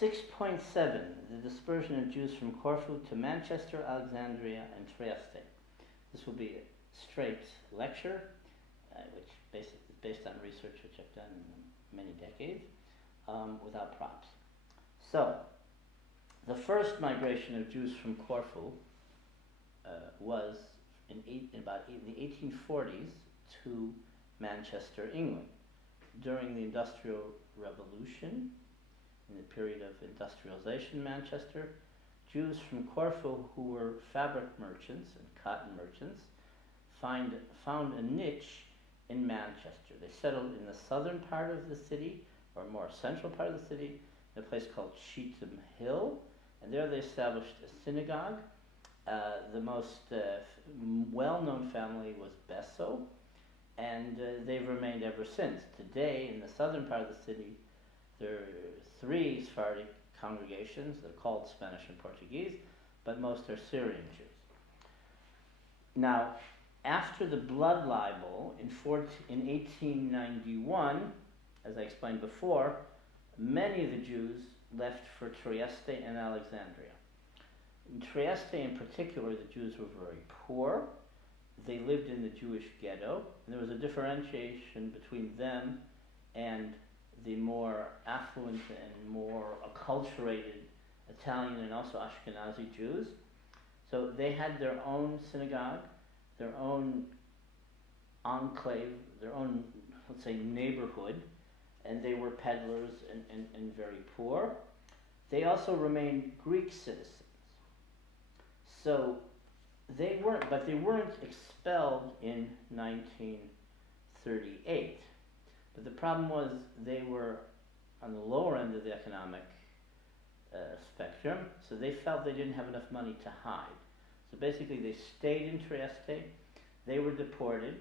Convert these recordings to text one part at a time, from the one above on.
6.7, the dispersion of Jews from Corfu to Manchester, Alexandria, and Trieste. This will be a straight lecture, which is based on research which I've done in many decades, without props. So, the first migration of Jews from Corfu was in the 1840s to Manchester, England. During the Industrial Revolution, in the period of industrialization in Manchester, Jews from Corfu who were fabric merchants and cotton merchants found a niche in Manchester. They settled in the southern part of the city, or more central part of the city, in a place called Cheetham Hill, and there they established a synagogue. The most well-known family was Besso, and they've remained ever since. Today, in the southern part of the city, there are 3 Sephardic congregations. They're called Spanish and Portuguese, but most are Syrian Jews. Now, after the blood libel in 1891, as I explained before, many of the Jews left for Trieste and Alexandria. In Trieste in particular, the Jews were very poor. They lived in the Jewish ghetto, and there was a differentiation between them and the more affluent and more acculturated Italian and also Ashkenazi Jews. So they had their own synagogue, their own enclave, their own, let's say, neighborhood, and they were peddlers and very poor. They also remained Greek citizens. So they weren't expelled in 1938. But the problem was they were on the lower end of the economic spectrum, so they felt they didn't have enough money to hide. So basically they stayed in Trieste. They were deported.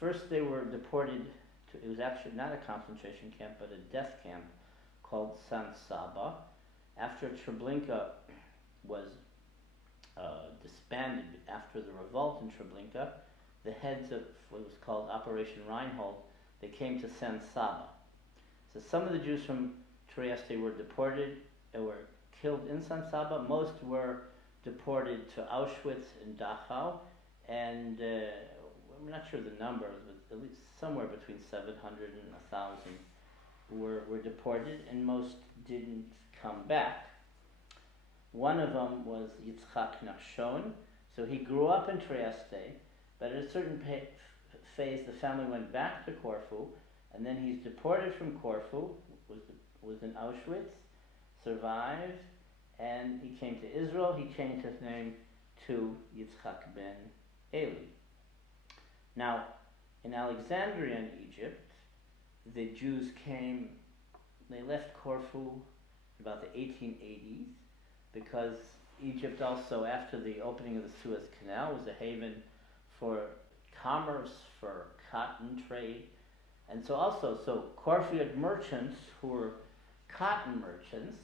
First they were deported to, it was actually not a concentration camp, but a death camp called San Saba. After Treblinka was disbanded, after the revolt in Treblinka, the heads of what was called Operation Reinhold, they came to San Saba. So some of the Jews from Trieste were deported, were killed in San Saba. Most were deported to Auschwitz and Dachau, and I'm not sure the numbers, but at least somewhere between 700 and 1,000 were deported, and most didn't come back. One of them was Yitzchak Nachshon. So he grew up in Trieste, but at a certain phase the family went back to Corfu, and then he's deported from Corfu, was in Auschwitz, survived, and he came to Israel. He changed his name to Yitzchak ben Eli. Now, in Alexandria in Egypt, the Jews came, they left Corfu in about the 1880s, because Egypt also, after the opening of the Suez Canal, was a haven for commerce, for cotton trade. And so Corfu had merchants who were cotton merchants.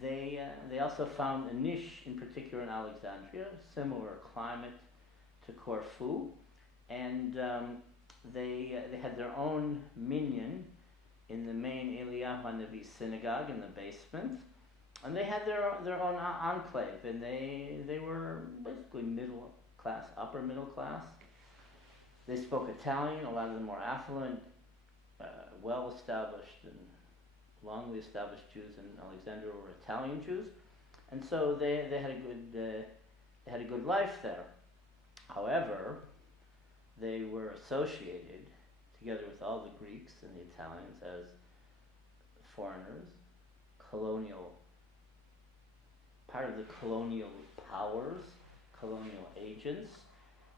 They also found a niche, in particular in Alexandria, similar climate to Corfu, and they had their own minyan in the main Eliyahu HaNavi synagogue in the basement, and they had their own enclave, and they were basically middle class, upper middle class. They spoke Italian. A lot of the more affluent, well-established and longly established Jews in Alexandria were Italian Jews, and so they had a good life there. However, they were associated together with all the Greeks and the Italians as foreigners, part of the colonial powers, colonial agents,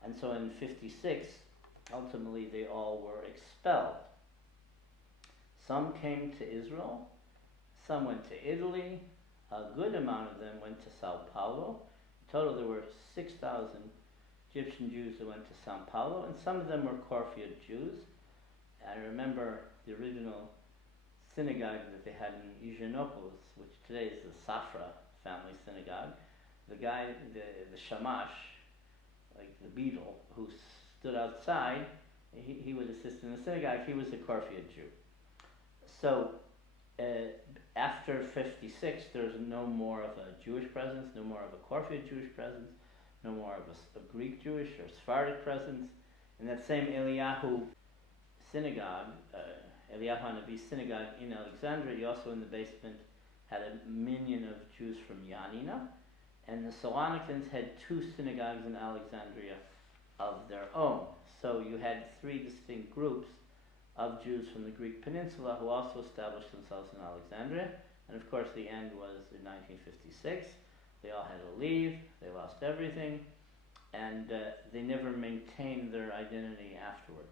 and so in 1956, ultimately they all were expelled. Some came to Israel, some went to Italy, a good amount of them went to Sao Paulo. In total there were 6,000 Egyptian Jews that went to Sao Paulo, and some of them were Corfiot Jews. I remember the original synagogue that they had in Eugenopolis, which today is the Safra family synagogue. The guy, the shamash, like the beadle, who stood outside, he would assist in the synagogue. He was a Corfiot Jew. So after 56, there's no more of a Jewish presence, no more of a Corfiot Jewish presence, no more of a Greek Jewish or Sephardic presence. In that same Eliyahu synagogue, Eliyahu Hanavi's synagogue in Alexandria, you also in the basement had a minyan of Jews from Yanina, and the Salonicans had two synagogues in Alexandria of their own. So you had three distinct groups of Jews from the Greek peninsula who also established themselves in Alexandria. And of course the end was in 1956. They all had to leave, they lost everything, and they never maintained their identity afterward.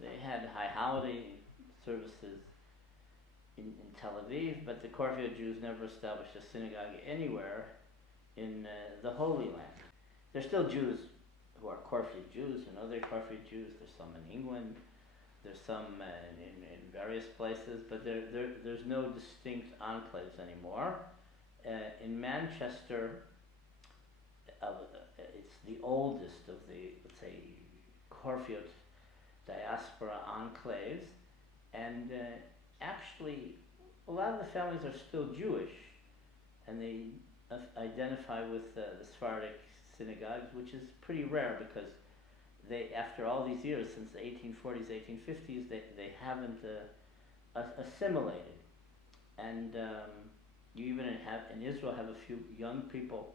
They had high holiday services in Tel Aviv, but the Corfiot Jews never established a synagogue anywhere in the Holy Land. There's still Jews who are Corfiot Jews, they're Corfiot Jews. There's some in England, there's some in various places, but there's no distinct enclaves anymore. In Manchester, it's the oldest of the, let's say, Corfiot diaspora enclaves, and actually a lot of the families are still Jewish, and they identify with the Sephardic synagogues, which is pretty rare because they, after all these years, since the 1840s, 1850s, they haven't assimilated. And you even have, in Israel, have a few young people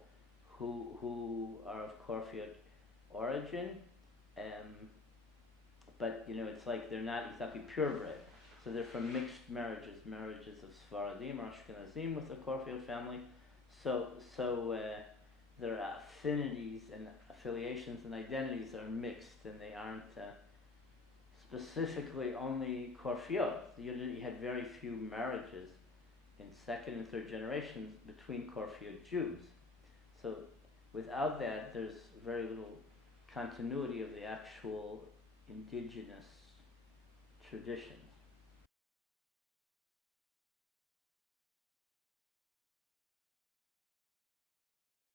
who are of Corfiot origin, but it's like they're not exactly purebred. So they're from mixed marriages of Sfaradim or Ashkenazim with the Corfiot family. So their affinities and affiliations and identities are mixed, and they aren't specifically only Corfiot. You had very few marriages in second and third generations between Corfiot Jews. So without that, there's very little continuity of the actual indigenous tradition.